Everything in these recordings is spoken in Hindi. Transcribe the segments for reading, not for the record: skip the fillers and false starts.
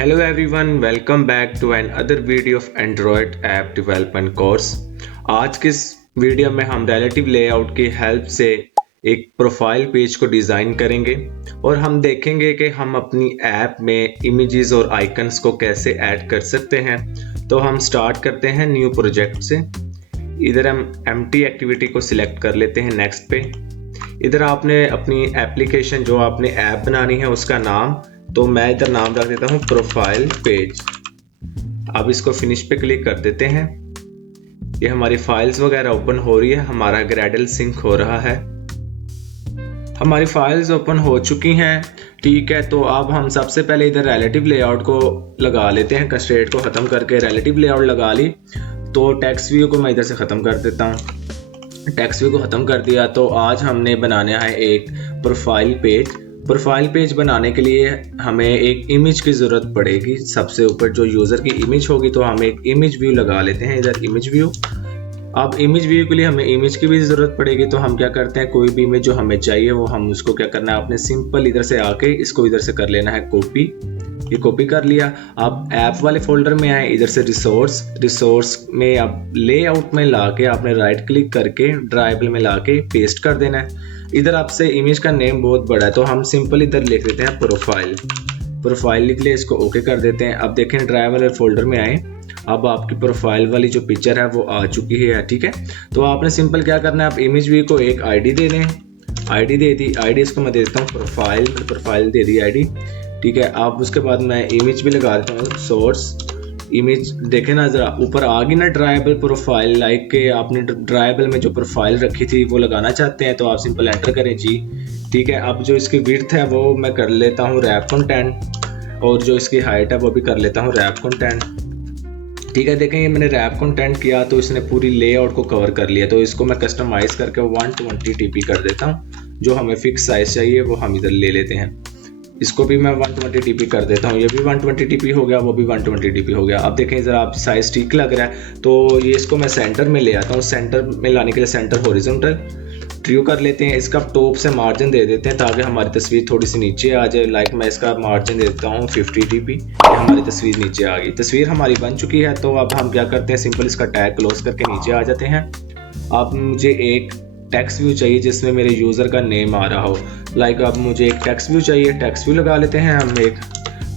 Hello everyone, welcome back to another video of Android app development course। आज के इस वीडियो में हम रिलेटिव लेआउट की हेल्प से एक प्रोफाइल पेज को डिज़ाइन करेंगे और हम देखेंगे कि हम अपनी ऐप में इमेजेस और आइकन्स को कैसे ऐड कर सकते हैं। तो हम स्टार्ट करते हैं न्यू प्रोजेक्ट से। इधर हम एम्प्टी एक्टिविटी को सिलेक्ट कर लेते हैं नेक्स्ट पे। इधर आपने अपनी एप्लीकेशन जो आपने ऐप बनानी है उसका नाम, तो मैं इधर नाम रख देता हूँ प्रोफाइल पेज। अब इसको फिनिश पे क्लिक कर देते हैं। ये हमारी फाइल्स वगैरह ओपन हो रही है, हमारा ग्रेडल सिंक हो रहा है, हमारी फाइल्स ओपन हो चुकी हैं। ठीक है, तो अब हम सबसे पहले इधर रिलेटिव लेआउट को लगा लेते हैं। कंस्ट्रेंट को ख़त्म करके रिलेटिव लेआउट लगा ली, तो टेक्स्ट व्यू को मैं इधर से ख़त्म कर देता हूँ। टेक्स्ट व्यू को ख़त्म कर दिया, तो आज हमने बनाना है एक प्रोफाइल पेज। प्रोफाइल पेज बनाने के लिए हमें एक इमेज की ज़रूरत पड़ेगी। सबसे ऊपर जो यूज़र की इमेज होगी, तो हम एक इमेज व्यू लगा लेते हैं इधर, इमेज व्यू। अब इमेज व्यू के लिए हमें इमेज की भी ज़रूरत पड़ेगी, तो हम क्या करते हैं, कोई भी इमेज जो हमें चाहिए वो हम उसको क्या करना है, आपने सिंपल इधर से आके इसको इधर से कर लेना है कॉपी। ये कॉपी कर लिया। अब ऐप वाले फोल्डर में आए, इधर से रिसोर्स में आप लेआउट में लाके आपने राइट क्लिक करके ड्राइबल में लाके पेस्ट कर देना है। इधर आपसे इमेज का नेम बहुत बड़ा है, तो हम सिंपल इधर लिख देते हैं प्रोफाइल लिख ले, इसको ओके कर देते हैं। अब देखें ड्राइबल फोल्डर में आए, अब आपकी प्रोफाइल वाली जो पिक्चर है वो आ चुकी है। ठीक है, तो आपने सिंपल क्या करना है, आप इमेज व्यू को एक आईडी दे दें। आईडी दे दी, आईडी इसको मैं दे देता हूँ प्रोफाइल दे दी आईडी। ठीक है, अब उसके बाद मैं इमेज भी लगा देता हूँ सोर्स इमेज। देखें ना, जरा ऊपर आ गई ना ड्राइबल प्रोफाइल, लाइक के आपने ड्राइबल में जो प्रोफाइल रखी थी वो लगाना चाहते हैं, तो आप सिंपल एंटर करें जी। ठीक है, अब जो इसकी विड्थ है वो मैं कर लेता हूँ रैप कंटेंट, और जो इसकी हाइट है वो भी कर लेता हूँ रैप कंटेंट। ठीक है, देखें ये मैंने रैप कंटेंट किया तो इसने पूरी लेआउट को कवर कर लिया। तो इसको मैं कस्टमाइज करके 120 TP कर देता हूँ। जो हमें फिक्स साइज चाहिए वो हम इधर ले लेते हैं। इसको भी मैं 120 TP कर देता हूँ। ये भी 120 TP हो गया, वो भी 120 TP हो गया। अब देखें ज़रा आप साइज ठीक लग रहा है, तो ये इसको मैं सेंटर में ले आता हूँ। सेंटर में लाने के लिए सेंटर हॉरिजॉन्टल ट्रू कर लेते हैं। इसका टॉप से मार्जिन दे देते हैं ताकि हमारी तस्वीर थोड़ी सी नीचे आ जाए। लाइक मैं इसका मार्जिन दे देता हूँ 50 TP। हमारी तस्वीर नीचे आ गई, तस्वीर हमारी बन चुकी है। तो अब हम क्या करते हैं, सिंपल इसका टैग क्लोज करके नीचे आ जाते हैं। अब मुझे एक टेक्स्ट व्यू चाहिए जिसमें मेरे यूज़र का नेम आ रहा हो। लाइक अब मुझे एक टेक्स्ट व्यू चाहिए, टेक्स्ट व्यू लगा लेते हैं हम। एक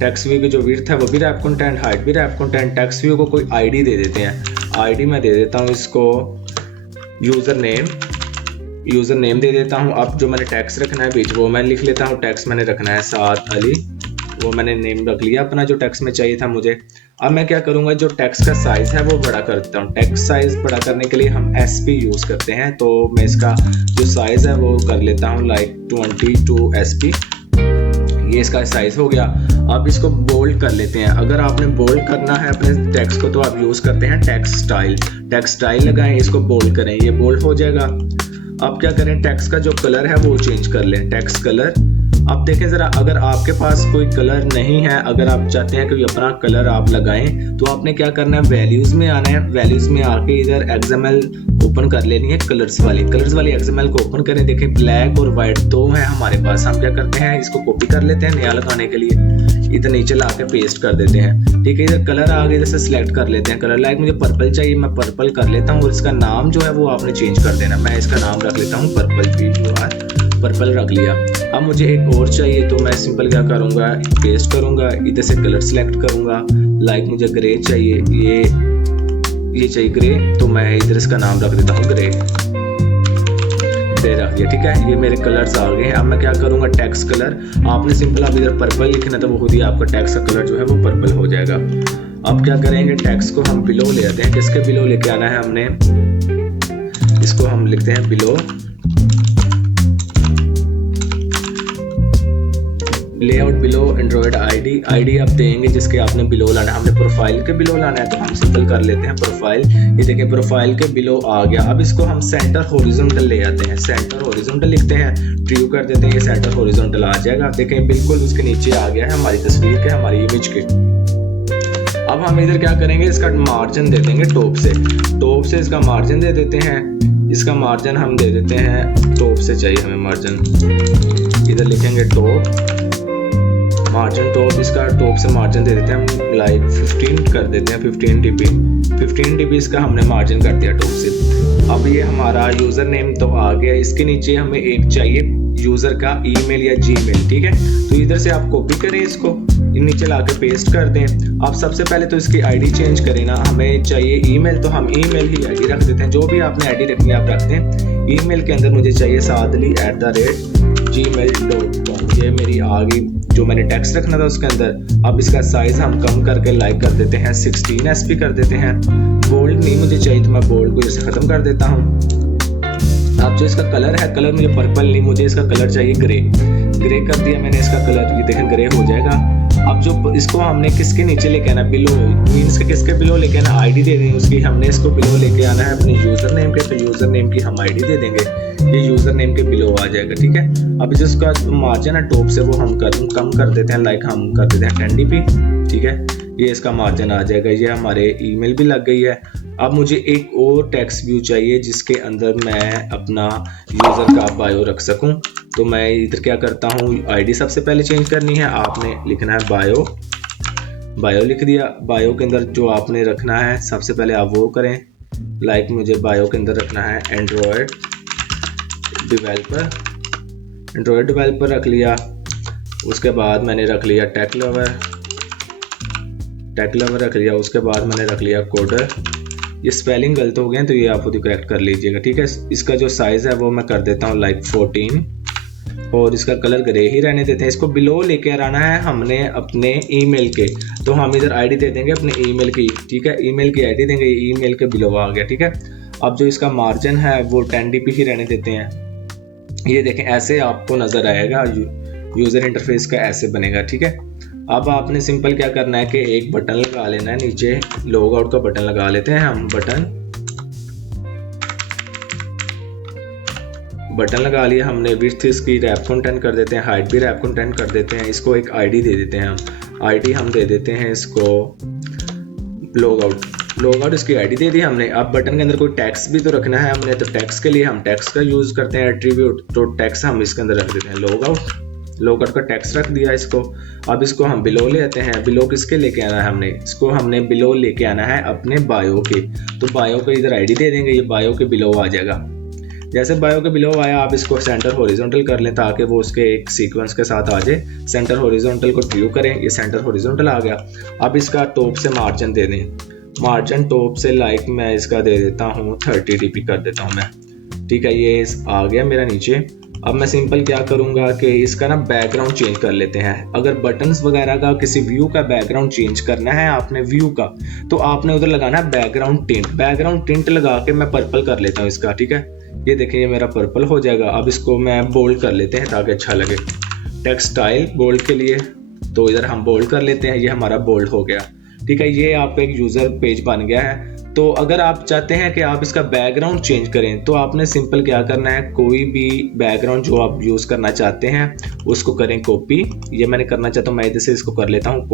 टेक्स्ट व्यू की जो विड्थ है वो भी रैप कंटेंट, हाइट भी रैप कंटेंट। टेक्स्ट व्यू को कोई आईडी दे देते हैं। आईडी मैं दे देता हूँ इसको यूज़र नेम दे देता हूँ। अब जो मैंने टेक्स्ट रखना है बीच वो मैं लिख लेता हूँ। टेक्स्ट मैंने रखना है साद अली, वो मैंने नेम रख लिया अपना जो टेक्स्ट में चाहिए था मुझे। अब मैं क्या करूंगा, जो टेक्स्ट का साइज है वो बड़ा कर देता हूँ। टेक्स्ट साइज बड़ा करने के लिए हम SP यूज करते हैं, तो मैं इसका जो साइज है वो कर लेता हूँ लाइक 22 SP। ये इसका साइज हो गया। अब इसको बोल्ड कर लेते हैं। अगर आपने बोल्ड करना है अपने टेक्स्ट को, तो आप यूज करते हैं टेक्स्ट स्टाइल लगाएं, इसको बोल्ड करें, ये बोल्ड हो जाएगा। अब क्या करें, टेक्स्ट का जो कलर है वो चेंज कर लें, टेक्स्ट कलर। अब देखें ज़रा, अगर आपके पास कोई कलर नहीं है, अगर आप चाहते हैं कि अपना कलर आप लगाएं, तो आपने क्या करना है, वैल्यूज़ में आना है। वैल्यूज़ में आके इधर XML ओपन कर लेनी है, कलर्स वाली XML को ओपन करें। देखें ब्लैक और वाइट दो है हमारे पास। हम क्या करते हैं, इसको कॉपी कर लेते हैं नया लगाने के लिए, इधर नीचे ला के पेस्ट कर देते हैं। ठीक है, इधर कलर आ गया, इधर से सिलेक्ट कर लेते हैं कलर। लाइक मुझे पर्पल चाहिए, मैं पर्पल कर लेता हूँ, और इसका नाम जो है वो आपने चेंज कर देना। मैं इसका नाम रख लेता हूँ पर्पल रख लिया। अब मुझे एक और चाहिए, तो मैं सिंपल क्या करूँगा, पेस्ट करूँगा, इधर से कलर सेलेक्ट करूँगा। लाइक मुझे ग्रे चाहिए, ये चाहिए ग्रे, तो मैं इधर इसका नाम रख देता हूँ ग्रे रख दिया। ठीक है, ये मेरे कलर्स आ गए हैं। अब मैं क्या करूँगा, टेक्स्ट कलर आपने सिंपल आप इधर पर्पल लिखना, तो वो खुद ही आपका टेक्स्ट का कलर जो है वो पर्पल हो जाएगा। अब क्या करेंगे, टेक्स्ट को हम बिलो ले आते हैं। किसके बिलो लेके आना है हमने, इसको हम लिखते हैं below, layout below Android ID आप देंगे जिसके आपने बिलो लाना है। हमने प्रोफाइल के बिलो लाना है, तो हम सिंपल कर लेते हैं प्रोफाइल। ये देखिए प्रोफाइल के बिलो आ गया। अब इसको हम सेंटर हॉरिजॉन्टल ले आते हैं, सेंटर हॉरिजॉन्टल लिखते हैं, ट्रू कर देते हैं, ये सेंटर हॉरिजॉन्टल आ जाएगा। देखें बिल्कुल उसके नीचे आ गया है हमारी तस्वीर के, हमारी इमेज के। अब हम इधर क्या करेंगे, इसका मार्जिन दे देंगे टॉप से इसका मार्जिन दे देते हैं। इसका मार्जिन हम दे देते हैं, टॉप से चाहिए हमें मार्जिन, इधर लिखेंगे टॉप मार्जिन टॉप, इसका टॉप से मार्जिन दे देते हैं हम लाइक 15 कर देते हैं, 15 dp, 15 dp इसका हमने मार्जिन कर दिया टॉप से। अब ये हमारा यूज़र नेम तो आ गया, इसके नीचे हमें एक चाहिए यूज़र का ईमेल या जीमेल, ठीक है। तो इधर से आप कॉपी करें, इसको नीचे ला के पेस्ट कर दें। आप सबसे पहले तो इसकी आईडी चेंज करें ना, हमें चाहिए ईमेल, तो हम ईमेल ही आईडी रख देते हैं, जो भी आपने आईडी रखनी है आप रख दें। ईमेल के अंदर मुझे चाहिए sadli@gmail.com, ये मेरी आ गई जो मैंने टेक्स्ट रखना था उसके अंदर। अब इसका साइज हम कम करके लाइक कर देते हैं 16 SP कर देते हैं। बोल्ड नहीं मुझे चाहिए तो मैं बोल्ड को जैसे ख़त्म कर देता हूँ। अब जो इसका कलर है, कलर मुझे पर्पल नहीं, मुझे इसका कलर चाहिए ग्रे, ग्रे कर दिया मैंने इसका कलर, ये देखें ग्रे हो जाएगा। अब जो इसको हमने किसके नीचे लेके आना, बिलो मीन्स के किसके बिलो लेके आना, आईडी दे देंगे उसकी, हमने इसको बिलो लेके आना है अपने यूज़र नेम के, तो यूज़र नेम की हम आईडी दे देंगे, ये यूज़र नेम के बिलो आ जाएगा, ठीक है। अब जिसका मार्जिन है टॉप से वो हम कम कर देते हैं, लाइक हम कर देते हैं 10 dp, ठीक है। ये इसका मार्जिन आ जाएगा, ये हमारे ईमेल भी लग गई है। अब मुझे एक और टेक्स्ट व्यू चाहिए जिसके अंदर मैं अपना यूज़र का बायो रख सकूं, तो मैं इधर क्या करता हूं, आईडी सबसे पहले चेंज करनी है, आपने लिखना है बायो, बायो लिख दिया। बायो के अंदर जो आपने रखना है सबसे पहले आप वो करें, लाइक मुझे बायो के अंदर रखना है एंड्रॉयड डेवलपर रख लिया। उसके बाद मैंने रख लिया टेक लवर रख लिया। उसके बाद मैंने रख लिया कोडर। ये स्पेलिंग गलत हो गए तो ये आप खुद करेक्ट कर लीजिएगा, ठीक है। इसका जो साइज़ है वो मैं कर देता हूँ लाइक 14, और इसका कलर ग्रे ही रहने देते हैं। इसको बिलो लेके आना है हमने अपने ईमेल के, तो हम इधर आईडी दे देंगे अपने ईमेल की, ठीक है। ईमेल की आईडी देंगे, ईमेल के बिलो आ गया, ठीक है। अब जो इसका मार्जिन है वो 10 dp ही रहने देते हैं। ये देखें ऐसे आपको नज़र आएगा, यूज़र इंटरफेस का ऐसे बनेगा, ठीक है। अब आपने सिंपल क्या करना है कि एक बटन लगा लेना है, नीचे लॉग आउट का बटन लगा लेते हैं हम, बटन लगा लिया हमने। विड्थ इसकी रैप कंटेंट कर देते हैं, हाइट भी रैप कंटेंट कर देते हैं। इसको एक आईडी दे देते हैं हम, आईडी हम दे देते हैं इसको लॉग आउट इसकी आईडी दे दी हमने। अब बटन के अंदर कोई टैक्स भी तो रखना है हमने, तो टैक्स के लिए हम टैक्स का यूज़ करते हैं एट्रीब्यूट, तो टैक्स हम इसके अंदर रख देते हैं लॉग आउट का टैक्स रख दिया इसको। अब इसको हम बिलो ले आते हैं, बिलो किसके लेके आना है हमने, इसको हमने बिलो लेके आना है अपने बायो के, तो बायो को इधर आईडी दे देंगे, ये बायो के बिलो आ जाएगा। जैसे बायो के बिलो आया आप इसको सेंटर हॉरिजॉन्टल कर लें ताकि वो उसके एक सीक्वेंस के साथ आ जाए। सेंटर हॉरिजॉन्टल को ट्रू करें, ये सेंटर हॉरिजॉन्टल आ गया। अब इसका टॉप से मार्जिन दे दें, मार्जिन टॉप से लाइक मैं इसका दे देता हूँ 30 dp कर देता हूँ मैं, ठीक है। ये आ गया मेरा नीचे। अब मैं सिंपल क्या करूंगा कि इसका ना बैकग्राउंड चेंज कर लेते हैं। अगर बटन्स वगैरह का किसी व्यू का बैकग्राउंड चेंज करना है आपने व्यू का, तो आपने उधर लगाना है बैकग्राउंड टिंट लगा के मैं पर्पल कर लेता हूँ इसका, ठीक है। ये देखें ये मेरा पर्पल हो जाएगा। अब इसको मैं बोल्ड कर लेते हैं ताकि अच्छा लगे, टेक्स्ट स्टाइल बोल्ड के लिए, तो इधर हम बोल्ड कर लेते हैं, ये हमारा बोल्ड हो गया, ठीक है। ये आपका एक यूज़र पेज बन गया है। तो अगर आप चाहते हैं कि आप इसका बैकग्राउंड चेंज करें तो आपने सिंपल क्या करना है, कोई भी बैकग्राउंड जो आप यूज़ करना चाहते हैं उसको करें कॉपी। ये मैंने करना चाहता हूँ, मैं इधर से इसको कर लेता हूँ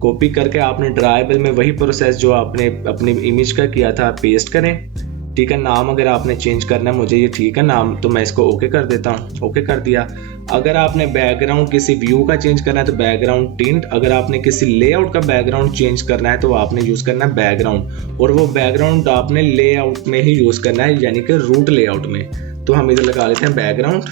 कॉपी करके आपने ड्राइबल में वही प्रोसेस जो आपने अपनी इमेज का किया था पेस्ट करें, ठीक है। नाम अगर आपने चेंज करना है, मुझे ये ठीक है नाम, तो मैं इसको ओके कर देता हूँ, ओके कर दिया। अगर आपने बैकग्राउंड किसी व्यू का चेंज करना है तो बैकग्राउंड टिंट, अगर आपने किसी लेआउट का बैकग्राउंड चेंज करना है तो आपने यूज़ करना है बैकग्राउंड, और वो बैकग्राउंड आपने लेआउट में ही यूज़ करना है, यानी कि रूट लेआउट में। तो हम इधर लगा लेते हैं बैकग्राउंड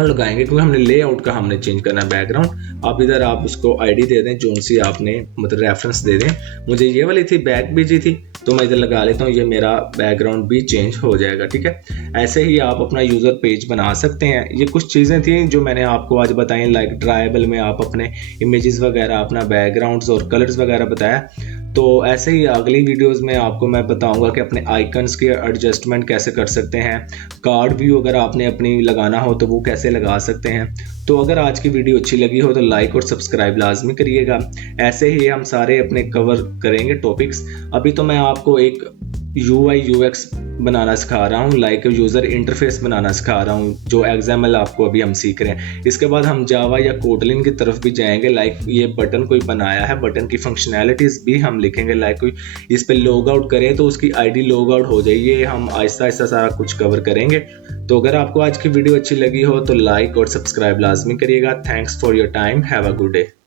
लगाएंगे क्योंकि हमने लेआउट का हमने चेंज करना है बैकग्राउंड। अब इधर आप उसको आईडी दे दें, जोन सी आपने मतलब रेफरेंस दे दें। मुझे ये वाली थी बैक बीजी थी, तो मैं इधर लगा लेता हूँ, ये मेरा बैकग्राउंड भी चेंज हो जाएगा, ठीक है। ऐसे ही आप अपना यूज़र पेज बना सकते हैं। ये कुछ चीज़ें थी जो मैंने आपको आज बताई, लाइक ड्राइबल में आप अपने इमेजेस वगैरह, अपना बैकग्राउंड्स और कलर्स वगैरह बताया। तो ऐसे ही अगली वीडियोस में आपको मैं बताऊंगा कि अपने आइकन्स के एडजस्टमेंट कैसे कर सकते हैं, कार्ड व्यू अगर आपने अपनी लगाना हो तो वो कैसे लगा सकते हैं। तो अगर आज की वीडियो अच्छी लगी हो तो लाइक और सब्सक्राइब लाजमी करिएगा। ऐसे ही हम सारे अपने कवर करेंगे टॉपिक्स। अभी तो मैं आपको एक UI UX बनाना सिखा रहा हूँ, लाइक यूज़र इंटरफेस बनाना सिखा रहा हूँ, जो XML आपको अभी हम सीख रहे हैं। इसके बाद हम जावा या कोटलिन की तरफ भी जाएंगे, लाइक ये बटन कोई बनाया है, बटन की फंक्शनैलिटीज़ भी हम लिखेंगे, लाइक कोई इस पर लॉग आउट करे तो उसकी ID लॉग आउट हो जाए। ये हम आहिस्ता आहिस्ता सारा कुछ कवर करेंगे। तो अगर आपको आज की वीडियो अच्छी लगी हो तो लाइक और सब्सक्राइब लाजमी करिएगा। Thanks for your time, have a good day.